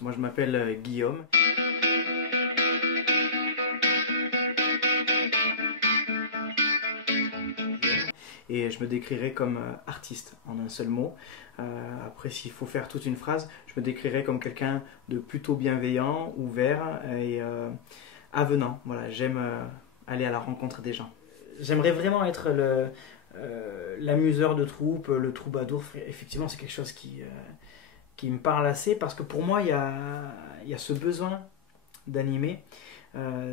Moi je m'appelle Guillaume et je me décrirais comme artiste en un seul mot. Après s'il faut faire toute une phrase, je me décrirais comme quelqu'un de plutôt bienveillant, ouvert et avenant. Voilà, j'aime aller à la rencontre des gens. J'aimerais vraiment être l'amuseur de troupe, le troubadour. Effectivement, c'est quelque chose qui me parle assez parce que pour moi, il y a ce besoin d'animer.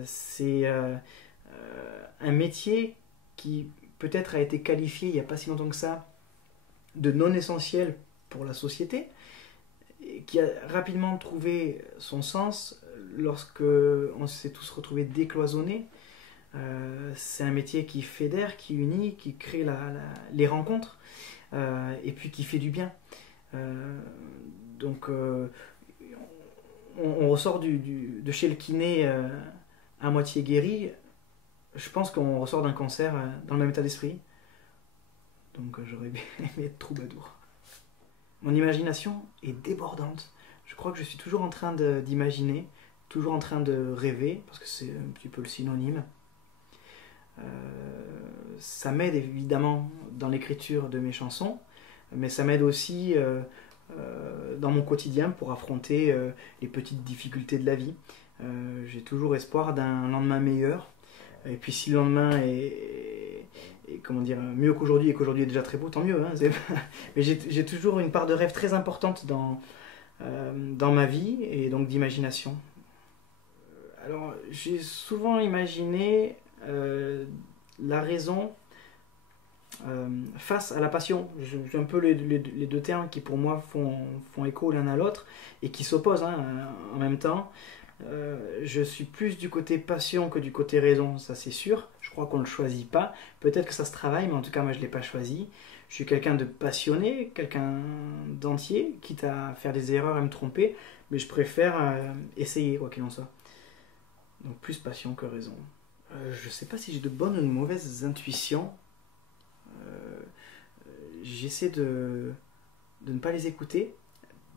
C'est un métier qui peut-être a été qualifié il n'y a pas si longtemps que ça de non essentiel pour la société, et qui a rapidement trouvé son sens lorsque on s'est tous retrouvés décloisonnés. C'est un métier qui fédère, qui unit, qui crée les rencontres et puis qui fait du bien. Euh, donc on ressort de chez le kiné à moitié guéri. Je pense qu'on ressort d'un concert dans le même état d'esprit. Donc j'aurais bien aimé être troubadour. Mon imagination est débordante. Je crois que je suis toujours en train d'imaginer, toujours en train de rêver, parce que c'est un petit peu le synonyme. Euh, Ça m'aide évidemment dans l'écriture de mes chansons, mais ça m'aide aussi dans mon quotidien pour affronter les petites difficultés de la vie. J'ai toujours espoir d'un lendemain meilleur. Et puis si le lendemain est comment dire, mieux qu'aujourd'hui et qu'aujourd'hui est déjà très beau, tant mieux. Hein, mais j'ai toujours une part de rêve très importante dans ma vie et donc d'imagination. Alors j'ai souvent imaginé la raison face à la passion. J'ai un peu les deux termes qui pour moi font écho l'un à l'autre et qui s'opposent hein, en même temps. Je suis plus du côté passion que du côté raison, ça c'est sûr. Je crois qu'on ne le choisit pas. Peut-être que ça se travaille, mais en tout cas moi je ne l'ai pas choisi. Je suis quelqu'un de passionné, quelqu'un d'entier, quitte à faire des erreurs et me tromper, mais je préfère essayer quoi qu'il en soit. Donc plus passion que raison. Je ne sais pas si j'ai de bonnes ou de mauvaises intuitions. Euh, J'essaie de ne pas les écouter.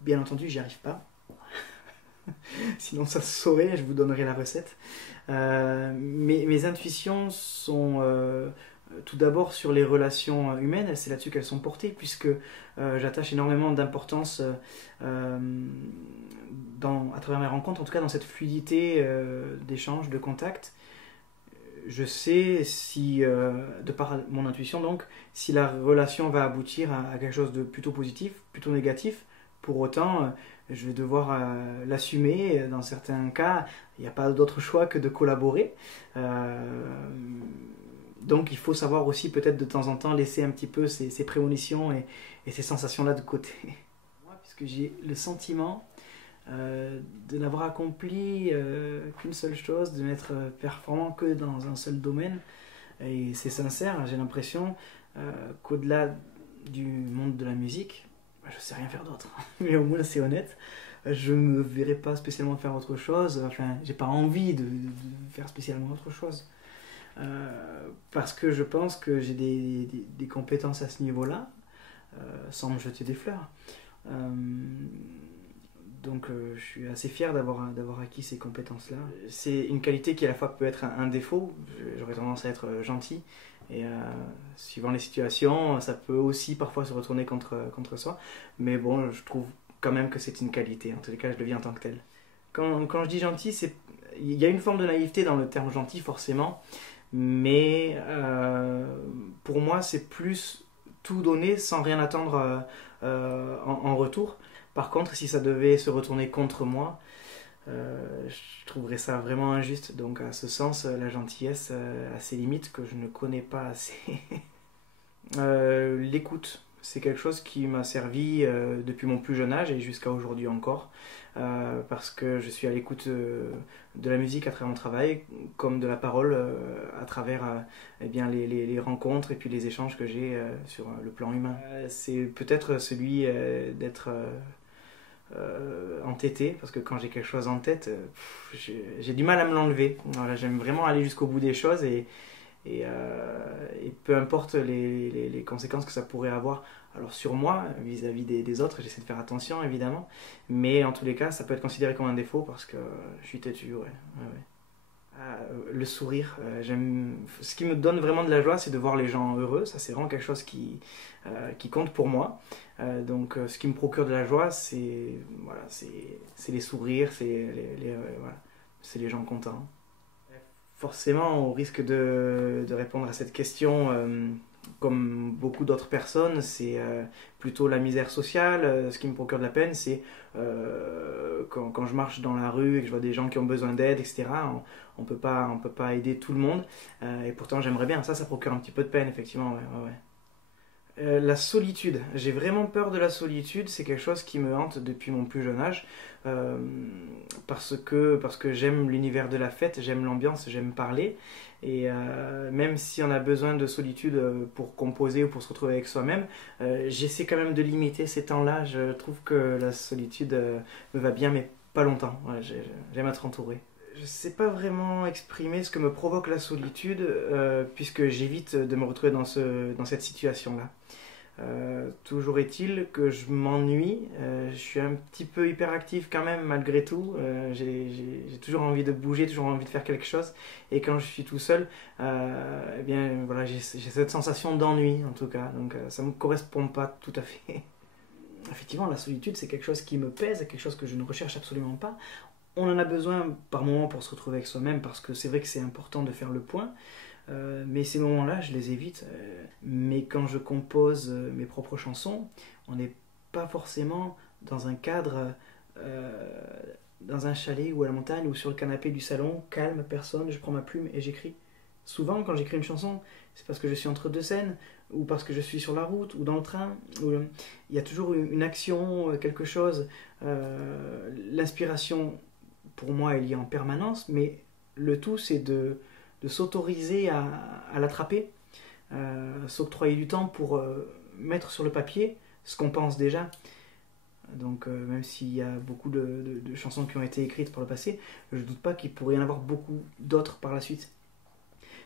Bien entendu, j'y arrive pas. Sinon, ça se saurait, je vous donnerai la recette. Mes intuitions sont tout d'abord sur les relations humaines, c'est là-dessus qu'elles sont portées, puisque j'attache énormément d'importance à travers mes rencontres, en tout cas dans cette fluidité d'échange, de contact. Je sais si, de par mon intuition donc, si la relation va aboutir à quelque chose de plutôt positif, plutôt négatif. Pour autant, je vais devoir l'assumer. Dans certains cas, il n'y a pas d'autre choix que de collaborer. Donc il faut savoir aussi peut-être de temps en temps laisser un petit peu ces prémonitions et ces sensations-là de côté. Moi, puisque j'ai le sentiment de n'avoir accompli qu'une seule chose, de n'être performant que dans un seul domaine. Et c'est sincère, j'ai l'impression qu'au-delà du monde de la musique, je sais rien faire d'autre. Mais au moins c'est honnête. Je me verrais pas spécialement faire autre chose. Enfin, j'ai pas envie de faire spécialement autre chose. Parce que je pense que j'ai des compétences à ce niveau-là, sans me jeter des fleurs. Euh, donc je suis assez fier d'avoir acquis ces compétences-là. C'est une qualité qui à la fois peut être un défaut. J'aurais tendance à être gentil. Et suivant les situations, ça peut aussi parfois se retourner contre soi. Mais bon, je trouve quand même que c'est une qualité. En tous les cas, je le vis en tant que tel. Quand je dis gentil, il y a une forme de naïveté dans le terme gentil, forcément. Mais pour moi, c'est plus tout donner sans rien attendre en retour. Par contre, si ça devait se retourner contre moi, je trouverais ça vraiment injuste. Donc, à ce sens, la gentillesse a ses limites que je ne connais pas assez. L'écoute, c'est quelque chose qui m'a servi depuis mon plus jeune âge et jusqu'à aujourd'hui encore. Parce que je suis à l'écoute de la musique à travers mon travail, comme de la parole à travers eh bien, les rencontres et puis les échanges que j'ai sur le plan humain. C'est peut-être celui d'être entêté, parce que quand j'ai quelque chose en tête, j'ai du mal à me l'enlever. Voilà, j'aime vraiment aller jusqu'au bout des choses et peu importe les conséquences que ça pourrait avoir. Alors sur moi, vis-à-vis des autres, j'essaie de faire attention évidemment, mais en tous les cas, ça peut être considéré comme un défaut parce que je suis têtu, ouais. Ouais, ouais. Le sourire, ce qui me donne vraiment de la joie, c'est de voir les gens heureux. Ça, c'est vraiment quelque chose qui compte pour moi. Donc, ce qui me procure de la joie, voilà, c'est les sourires, voilà, c'est les gens contents. Forcément, au risque de répondre à cette question, comme beaucoup d'autres personnes, c'est plutôt la misère sociale. Ce qui me procure de la peine, c'est quand je marche dans la rue et que je vois des gens qui ont besoin d'aide, etc. On peut pas aider tout le monde. Et pourtant, j'aimerais bien. Ça procure un petit peu de peine, effectivement. Ouais, ouais, ouais. La solitude. J'ai vraiment peur de la solitude. C'est quelque chose qui me hante depuis mon plus jeune âge. Euh, parce que j'aime l'univers de la fête, j'aime l'ambiance, j'aime parler. Et même si on a besoin de solitude pour composer ou pour se retrouver avec soi-même, j'essaie quand même de limiter ces temps-là. Je trouve que la solitude me va bien, mais pas longtemps. Ouais, j'aime être entouré. Je ne sais pas vraiment exprimer ce que me provoque la solitude, puisque j'évite de me retrouver dans cette situation-là. Toujours est-il que je m'ennuie, je suis un petit peu hyperactif quand même malgré tout, j'ai toujours envie de bouger, toujours envie de faire quelque chose, et quand je suis tout seul, eh bien voilà, j'ai cette sensation d'ennui en tout cas, donc ça ne me correspond pas tout à fait. Effectivement, la solitude c'est quelque chose qui me pèse, quelque chose que je ne recherche absolument pas. On en a besoin par moments pour se retrouver avec soi-même, parce que c'est vrai que c'est important de faire le point. Mais ces moments-là, je les évite. Mais quand je compose mes propres chansons, on n'est pas forcément dans un cadre, euh, dans un chalet ou à la montagne ou sur le canapé du salon, calme, personne, je prends ma plume et j'écris. Souvent, quand j'écris une chanson, c'est parce que je suis entre deux scènes, ou parce que je suis sur la route, ou dans le train, où il y a toujours une action, quelque chose. L'inspiration, pour moi, elle y est en permanence, mais le tout, c'est de s'autoriser à l'attraper, s'octroyer du temps pour mettre sur le papier ce qu'on pense déjà. Donc même s'il y a beaucoup de chansons qui ont été écrites par le passé, je ne doute pas qu'il pourrait y en avoir beaucoup d'autres par la suite.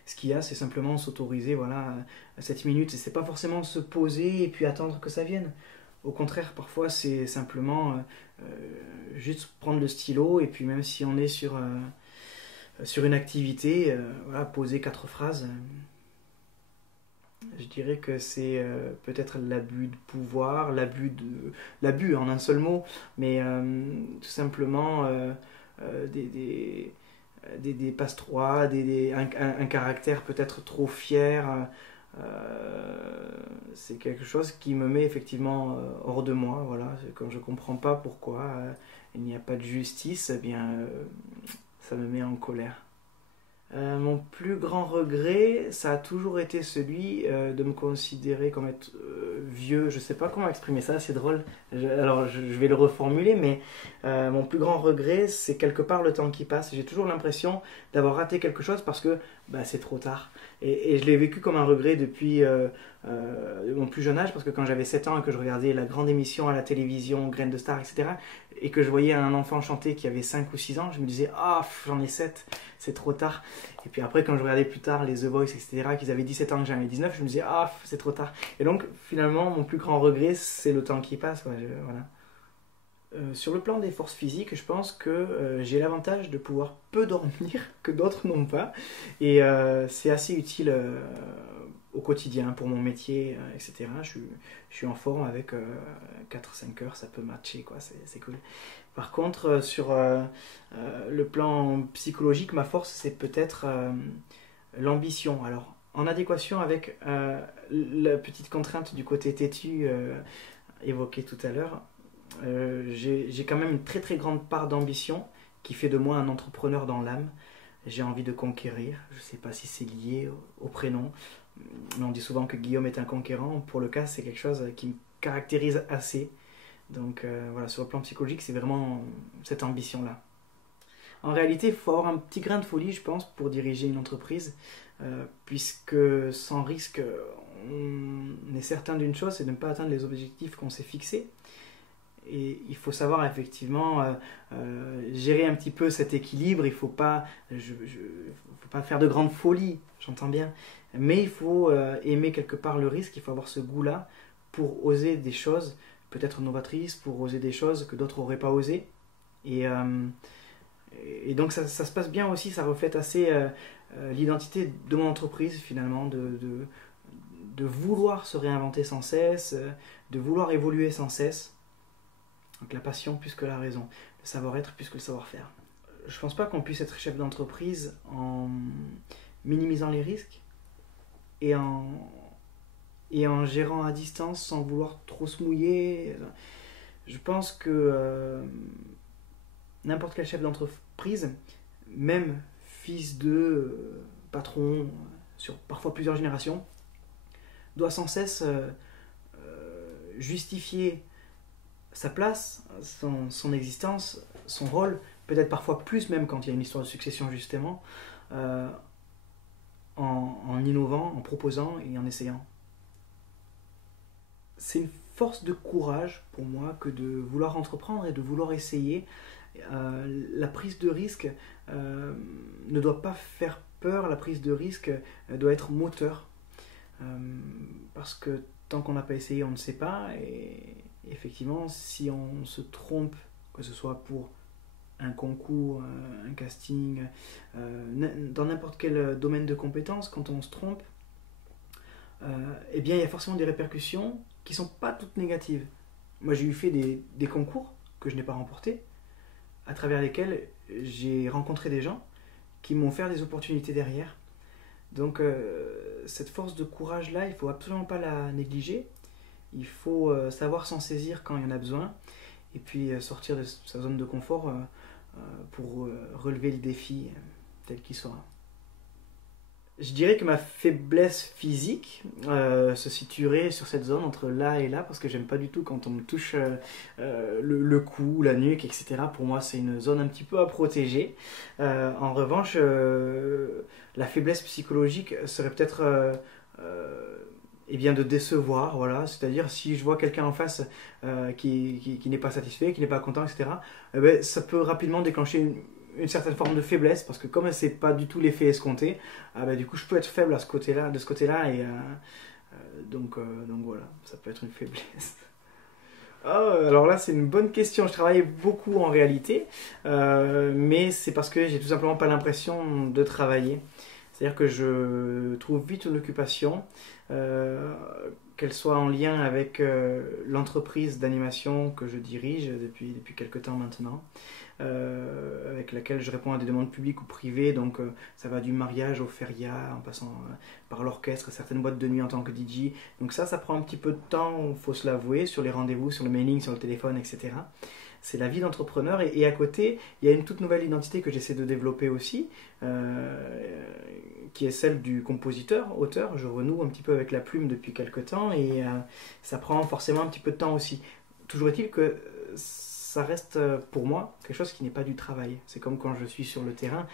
Ce qu'il y a, c'est simplement s'autoriser, voilà, 7 minutes, et c'est pas forcément se poser et puis attendre que ça vienne. Au contraire, parfois c'est simplement juste prendre le stylo et puis même si on est sur une activité, voilà, poser 4 phrases. Je dirais que c'est peut-être l'abus de pouvoir, l'abus en un seul mot, mais tout simplement des passe-droits, un caractère peut-être trop fier. C'est quelque chose qui me met effectivement hors de moi. Voilà. Quand je ne comprends pas pourquoi il n'y a pas de justice, eh bien, ça me met en colère. Mon plus grand regret, ça a toujours été celui de me considérer comme être vieux. Je sais pas comment exprimer ça, c'est drôle. Alors je vais le reformuler, mais mon plus grand regret, c'est quelque part le temps qui passe. J'ai toujours l'impression d'avoir raté quelque chose parce que bah, c'est trop tard. Et je l'ai vécu comme un regret depuis mon plus jeune âge, parce que quand j'avais 7 ans et que je regardais la grande émission à la télévision, Graines de Star, etc., et que je voyais un enfant chanter qui avait 5 ou 6 ans, je me disais « Ah, j'en ai 7, c'est trop tard ». Et puis après, quand je regardais plus tard les The Voice, etc., qu'ils avaient 17 ans, que j'en avais 19, je me disais « Ah, c'est trop tard ». Et donc, finalement, mon plus grand regret, c'est le temps qui passe. Ouais, voilà. Sur le plan des forces physiques, je pense que j'ai l'avantage de pouvoir peu dormir que d'autres n'ont pas. Et c'est assez utile au quotidien pour mon métier, etc. Je suis en forme avec 4-5 heures, ça peut matcher, quoi, c'est cool. Par contre, sur le plan psychologique, ma force, c'est peut-être l'ambition. Alors, en adéquation avec la petite contrainte du côté têtu évoquée tout à l'heure, j'ai quand même une très très grande part d'ambition qui fait de moi un entrepreneur dans l'âme. J'ai envie de conquérir. Je ne sais pas si c'est lié au prénom, mais on dit souvent que Guillaume est un conquérant. Pour le cas, c'est quelque chose qui me caractérise assez. Donc voilà, sur le plan psychologique, c'est vraiment cette ambition-là. En réalité, il faut avoir un petit grain de folie, je pense, pour diriger une entreprise, puisque sans risque, on est certain d'une chose, c'est de ne pas atteindre les objectifs qu'on s'est fixés. Et il faut savoir effectivement gérer un petit peu cet équilibre. Il ne faut pas faire de grandes folies, j'entends bien, Mais il faut aimer quelque part le risque, il faut avoir ce goût-là pour oser des choses peut-être novatrices, pour oser des choses que d'autres n'auraient pas osé. Et donc ça se passe bien aussi, ça reflète assez l'identité de mon entreprise finalement, de vouloir se réinventer sans cesse, de vouloir évoluer sans cesse. Donc la passion plus que la raison, le savoir-être plus que le savoir-faire. Je ne pense pas qu'on puisse être chef d'entreprise en minimisant les risques et en gérant à distance sans vouloir trop se mouiller. Je pense que n'importe quel chef d'entreprise, même fils de patron sur parfois plusieurs générations, doit sans cesse justifier sa place, son existence, son rôle, peut-être parfois plus même quand il y a une histoire de succession justement, en innovant, en proposant et en essayant. C'est une force de courage pour moi que de vouloir entreprendre et de vouloir essayer. La prise de risque ne doit pas faire peur, la prise de risque doit être moteur. Parce que tant qu'on n'a pas essayé, on ne sait pas. Et effectivement, si on se trompe, que ce soit pour un concours, un casting, dans n'importe quel domaine de compétences, quand on se trompe, eh bien, il y a forcément des répercussions qui ne sont pas toutes négatives. Moi, j'ai eu fait des concours que je n'ai pas remportés, à travers lesquels j'ai rencontré des gens qui m'ont offert des opportunités derrière. Donc cette force de courage-là, il ne faut absolument pas la négliger. Il faut savoir s'en saisir quand il y en a besoin. Et puis sortir de sa zone de confort pour relever le défi tel qu'il sera. Je dirais que ma faiblesse physique se situerait sur cette zone entre là et là, parce que j'aime pas du tout quand on me touche le cou, la nuque, etc. Pour moi, c'est une zone un petit peu à protéger. En revanche, la faiblesse psychologique serait peut-être eh bien de décevoir, voilà. C'est-à-dire si je vois quelqu'un en face qui n'est pas satisfait, qui n'est pas content, etc., eh ben, ça peut rapidement déclencher une certaine forme de faiblesse, parce que comme c'est pas du tout l'effet escompté, du coup je peux être faible à ce côté-là, de ce côté-là, et donc voilà, ça peut être une faiblesse. Alors là c'est une bonne question, je travaille beaucoup en réalité, mais c'est parce que j'ai tout simplement pas l'impression de travailler. C'est-à-dire que je trouve vite une occupation, qu'elle soit en lien avec l'entreprise d'animation que je dirige depuis quelques temps maintenant, avec laquelle je réponds à des demandes publiques ou privées, donc ça va du mariage au feria, en passant par l'orchestre, certaines boîtes de nuit en tant que DJ. Donc ça prend un petit peu de temps, il faut se l'avouer, sur les rendez-vous, sur le mailing, sur le téléphone, etc. C'est la vie d'entrepreneur, et à côté, il y a une toute nouvelle identité que j'essaie de développer aussi, qui est celle du compositeur, auteur. Je renoue un petit peu avec la plume depuis quelques temps, et ça prend forcément un petit peu de temps aussi. Toujours est-il que ça reste pour moi quelque chose qui n'est pas du travail. C'est comme quand je suis sur le terrain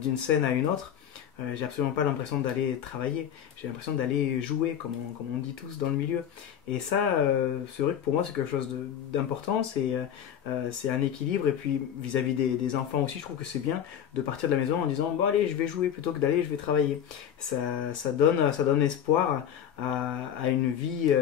d'une scène à une autre, j'ai absolument pas l'impression d'aller travailler, j'ai l'impression d'aller jouer, comme on dit tous dans le milieu. Et ça, c'est vrai que pour moi c'est quelque chose d'important, c'est un équilibre. Et puis vis-à-vis des enfants aussi, je trouve que c'est bien de partir de la maison en disant bon allez je vais jouer plutôt que d'aller je vais travailler. Ça donne espoir à une vie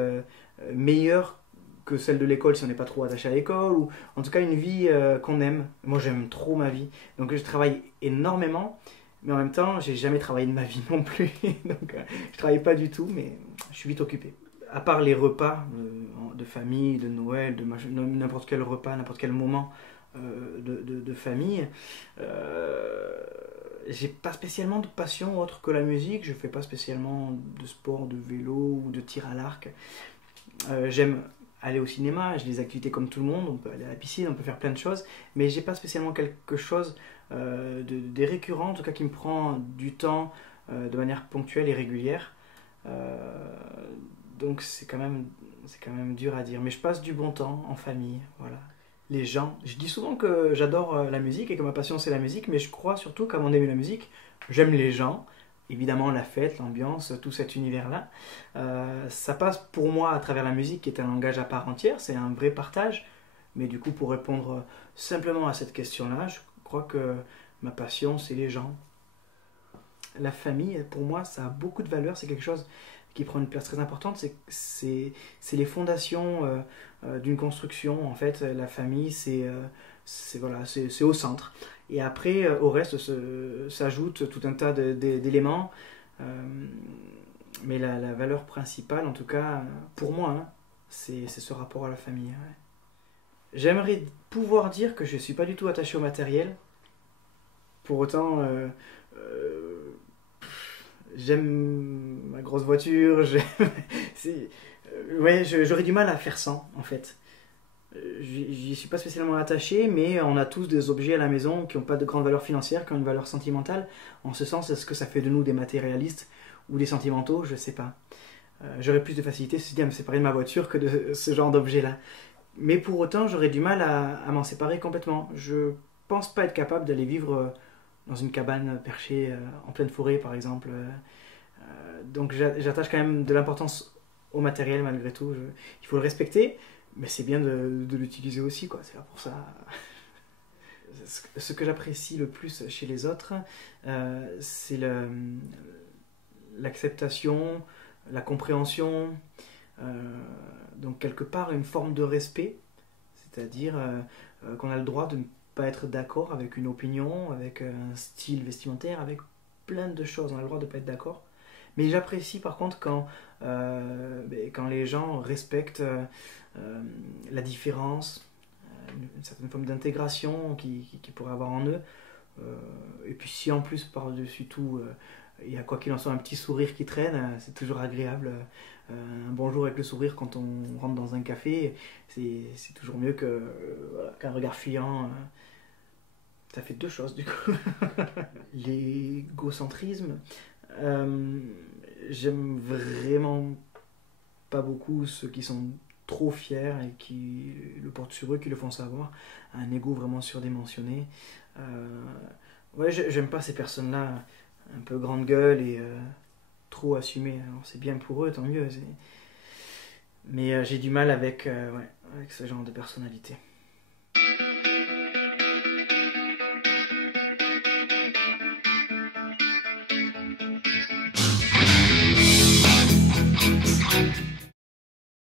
meilleure que celle de l'école si on n'est pas trop attaché à l'école, ou en tout cas une vie qu'on aime. Moi j'aime trop ma vie, donc je travaille énormément, mais en même temps j'ai jamais travaillé de ma vie non plus, donc je travaille pas du tout, mais je suis vite occupé. À part les repas de famille, de Noël, de n'importe quel repas, n'importe quel moment de famille, j'ai pas spécialement de passion autre que la musique, je fais pas spécialement de sport, de vélo ou de tir à l'arc. J'aime aller au cinéma, j'ai des activités comme tout le monde, on peut aller à la piscine, on peut faire plein de choses, mais j'ai pas spécialement quelque chose de récurrent, en tout cas qui me prend du temps de manière ponctuelle et régulière. Donc c'est quand même dur à dire, mais je passe du bon temps en famille, voilà. Les gens, je dis souvent que j'adore la musique et que ma passion c'est la musique, mais je crois surtout qu'avant d'aimer la musique, j'aime les gens. Évidemment la fête, l'ambiance, tout cet univers-là. Ça passe pour moi à travers la musique qui est un langage à part entière, c'est un vrai partage. Mais du coup, pour répondre simplement à cette question-là, je crois que ma passion, c'est les gens. la famille, pour moi, ça a beaucoup de valeur. C'est quelque chose qui prend une place très importante. C'est les fondations d'une construction. En fait, la famille, voilà, c'est au centre. Et après, au reste, s'ajoute tout un tas d'éléments. Mais la valeur principale, en tout cas, pour moi, hein, c'est ce rapport à la famille. Ouais. J'aimerais pouvoir dire que je ne suis pas du tout attaché au matériel. Pour autant, j'aime ma grosse voiture. Ouais, j'aurais du mal à faire sans, en fait. J'y suis pas spécialement attaché, mais on a tous des objets à la maison qui n'ont pas de grande valeur financière, qui ont une valeur sentimentale. En ce sens, est-ce que ça fait de nous des matérialistes ou des sentimentaux? Je sais pas. J'aurais plus de facilité à me séparer de ma voiture que de ce genre d'objet-là. Mais pour autant, j'aurais du mal à m'en séparer complètement. Je pense pas être capable d'aller vivre dans une cabane perchée en pleine forêt, par exemple. Donc j'attache quand même de l'importance au matériel malgré tout. Il faut le respecter, mais c'est bien de l'utiliser aussi, quoi. C'est là pour ça. Ce que j'apprécie le plus chez les autres, c'est l'acceptation, la compréhension, donc quelque part une forme de respect, c'est-à-dire qu'on a le droit de ne pas être d'accord avec une opinion, avec un style vestimentaire, avec plein de choses, on a le droit de ne pas être d'accord. Mais j'apprécie par contre quand les gens respectent la différence, une certaine forme d'intégration qu'ils pourraient avoir en eux. Et puis si en plus par-dessus tout il y a quoi qu'il en soit un petit sourire qui traîne, c'est toujours agréable. Un bonjour avec le sourire quand on rentre dans un café, c'est toujours mieux voilà, qu'un regard fuyant. Ça fait deux choses du coup. L'égocentrisme, j'aime vraiment pas beaucoup ceux qui sont trop fiers et qui le portent sur eux, qui le font savoir. Un ego vraiment surdimensionné. Ouais, j'aime pas ces personnes-là un peu grande gueule et trop assumées. Alors c'est bien pour eux, tant mieux. Mais j'ai du mal avec ce genre de personnalité.